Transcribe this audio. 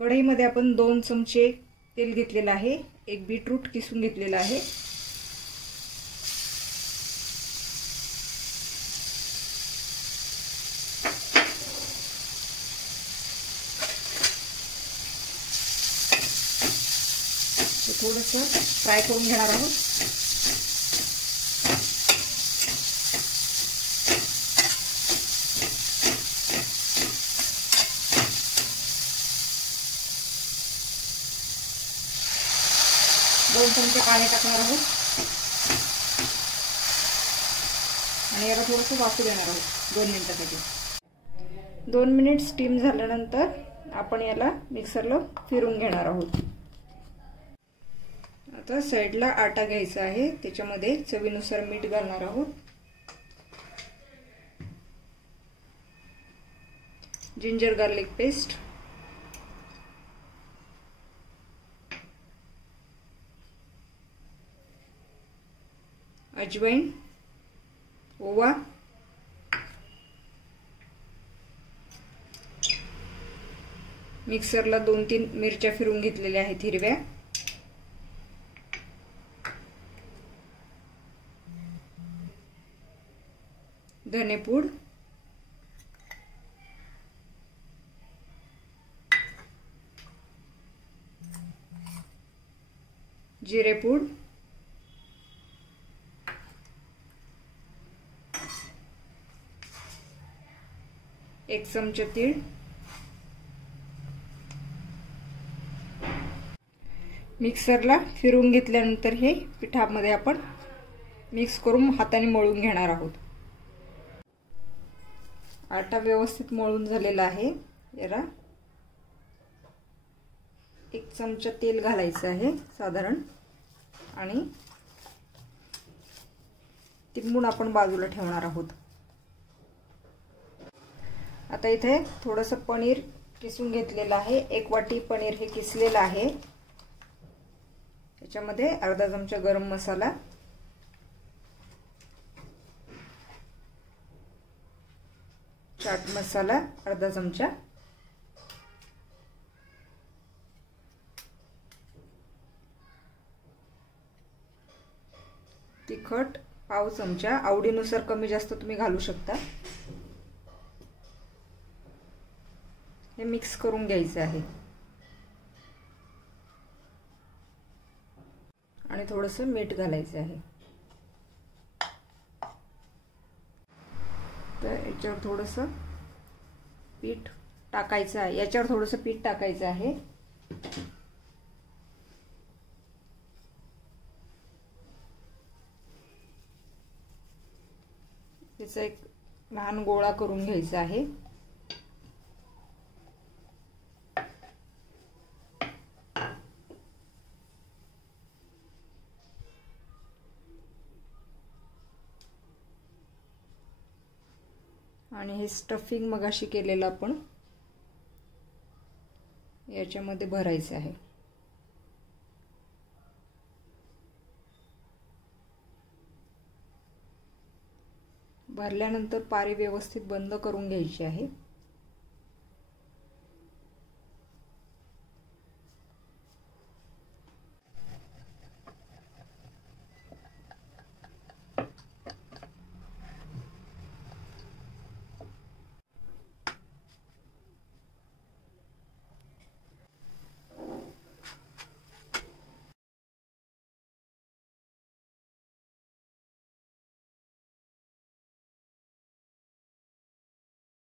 कढईमध्ये आपण 2 चमचे तेल घेतलेलं आहे. एक बीटरूट किसून घेतलेला आहे. थोडंसं फ्राय करून घेणार आहोत. दोन चमचे पाणी टाकणार आहोत आणि याला थोडंसं वाफू देणार आहोत 2 मिनिटांसाठी. 2 मिनिट स्टीम झाल्यानंतर आपण याला मिक्सरला फिरून घेणार आहोत. आता साईडला आटा घ्यायचा आहे. त्याच्यामध्ये चवीनुसार मीठ घालणार आहोत. जिंजर गार्लिक पेस्ट, अजवाइन, ओवा, मिक्सरला 2-3 मिरच्या फिरून घेतलेल्या आहेत हिरव्या, धनेपूड, जिरेपूड, एक चमचा तीळ, मिक्सरला फिरून घेतल्यानंतर हे पिठामध्ये आपण मिक्स करून हाताने मळून घेणार आहोत. आटा व्यवस्थित मळून झालेला आहे. याला 1 चमचा तेल घालायचं आहे साधारण आणि तिंबून आपण बाजूला ठेवणार आहोत. आता इथे थोडंसं पनीर किसून घेतलेलं आहे. 1 वाटी पनीर हे किसलेलं आहे. याच्यामध्ये अर्धा चमचा गरम मसाला, चाट मसाला अर्धा चमचा, तिखट पाव चमचा, आवडीनुसार कमी जास्त तुम्ही घालू शकता. हे मिक्स करून घ्यायचं आहे आणि थोडंसं मीठ घालायचं आहे. तर याच्यावर थोडंसं पीठ टाकायचं आहे. याच्यावर थोडंसं पीठ टाकायचं आहे. त्याचा एक लहान गोळा करून घ्यायचा आहे. आणि हे स्टफिंग मगाशी केलेलं आपण याच्यामध्ये भरायचं आहे. भरल्यानंतर पारी व्यवस्थित बंद करून घ्यायची आहे.